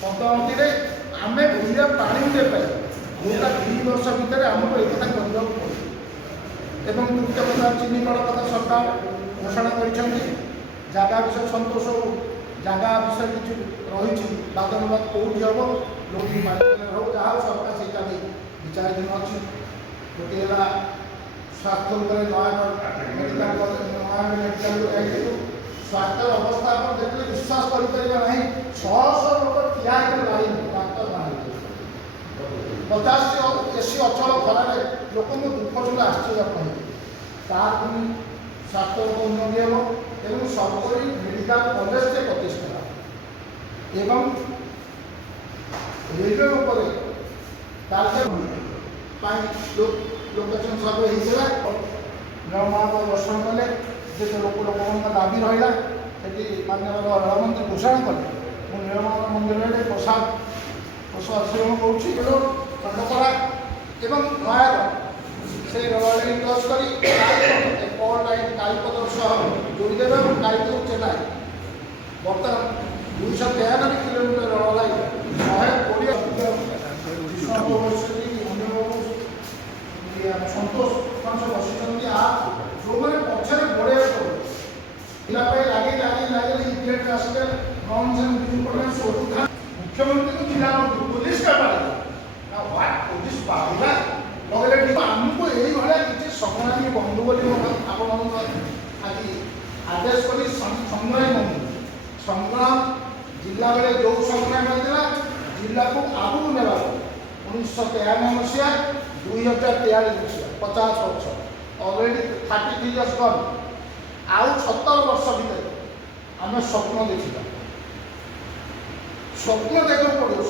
ପଦ୍ମାବତୀରେ ଆମେ ବୁଲିବା ପାଣି ଦେବେ ଯେଉଁଟା 2 ବର୍ଷ ଭିତରେ ଆମକୁ ଏ କଥା କରିବାକୁ ପଡ଼ିବ। ଏବଂ ତୃତୀୟ କଥା ଚିନି କଳ କଥା ସରକାର ଘୋଷଣା କରିଛନ୍ତି। ଜାଗା ବିଷୟ ସନ୍ତୋଷ ହଉ, ଜାଗା ବିଷୟ କିଛି ରହିଛି ବାଦନବାଦ କେଉଁଠି ହେବ ଲୋକ ହଉ ଯାହା ସରକାର ସେଇଟା ନେଇ ବିଚାରାଧୀନ ଅଛି। ଗୋଟିଏ ହେଲା ସ୍ୱାସ୍ଥ୍ୟ ଉପରେ ନୟାଗଡ଼ ମେଡ଼ିକାଲ ଯାଇଥିଲୁ। ସ୍ୱାସ୍ଥ୍ୟର ଅବସ୍ଥା ଆପଣ ଦେଖିଲେ ବିଶ୍ୱାସ କରିପାରିବା ନାହିଁ। ଶହ ଶହ ଲୋକ ଠିଆ ହେଇକି ଲାଇନ୍ ଡାକ୍ତର ବାହାରିଲେ 50ଟି ଏସି ଅଚଳ ଖରାରେ ଲୋକଙ୍କୁ ଦୁଃଖ ଶୁଣି ଆଶ୍ଚର୍ଯ୍ୟ କହିବେ। ତାର ପୁଣି ସ୍ୱାସ୍ଥ୍ୟଗତ ଉନ୍ନତି ହେବ ଏବଂ ସରକାରୀ ମେଡ଼ିକାଲ କଲେଜରେ ପ୍ରତିଷ୍ଠା ହେବ ଏବଂ ରେଲୱେ ଉପରେ କାର୍ଯ୍ୟ ପାଇଁ ଲୋକେସନ ସବୁ ହେଇଥିଲା। ନୀଳମାଧବ ଦର୍ଶନ କଲେ ଯେତେ ଲୋକମାନଙ୍କ ଦାବି ରହିଲା ସେଠି ମାନ୍ୟବର ରେଳମନ୍ତ୍ରୀ ଘୋଷଣା କଲେ। ମୁଁ ନୀଳମାଧବ ମନ୍ଦିରରେ ପ୍ରସାଦ ସେବନ କରୁଛି ଚଣ୍ଡକଳା ଏବଂ ନୟାଗଡ଼ সেই রেলওয়ে ক্রস করি পর লাইন কালীপদর সহ যোড়িদেবে এবং কালীপুর চেন্নাই বর্তমান 293 কিলোমিটার রেল লাইন 120 সন্তোষ বসিଛନ୍ତି ଯେଉଁମାନେ ପଛରେ ଗୋଡ଼େଇବାକୁ ପିଲା ପାଇଁ ଲାଗି ଇଣ୍ଟରନେଟ୍ ଆସିଲେ ମୁଖ୍ୟମନ୍ତ୍ରୀଙ୍କୁ ଜିଲ୍ଲାମନ୍ତ୍ରୀ ପୋଲିସ କାପାରେ ପୋଲିସ ପାଇଲା ଲଗେଇଲେ ଆମକୁ ଏଇଭଳିଆ କିଛି ସଂଗ୍ରାମୀ ବନ୍ଧୁ ବୋଲି ଆପଣମାନଙ୍କୁ ଆଜି ଆଦେଶ କରି ସଂଗ୍ରାମୀ ବନ୍ଧୁ ସଂଗ୍ରାମ ଜିଲ୍ଲା ବେଳେ ଯେଉଁ ସଂଗ୍ରାମ ହେଇଥିଲା ଜିଲ୍ଲାକୁ ଆଗକୁ ନେବାକୁ 1993 ମସିହା 2043 ମସିହା 50 ବର୍ଷ ଅଲରେଡ଼ି 33 ଇୟର୍ସ ଗନ୍। ଆଉ 17 ବର୍ଷ ଭିତରେ ଆମେ ସ୍ୱପ୍ନ ଦେଖିବା। ସ୍ୱପ୍ନ ଦେଖିବାକୁ ପଡ଼ିବ।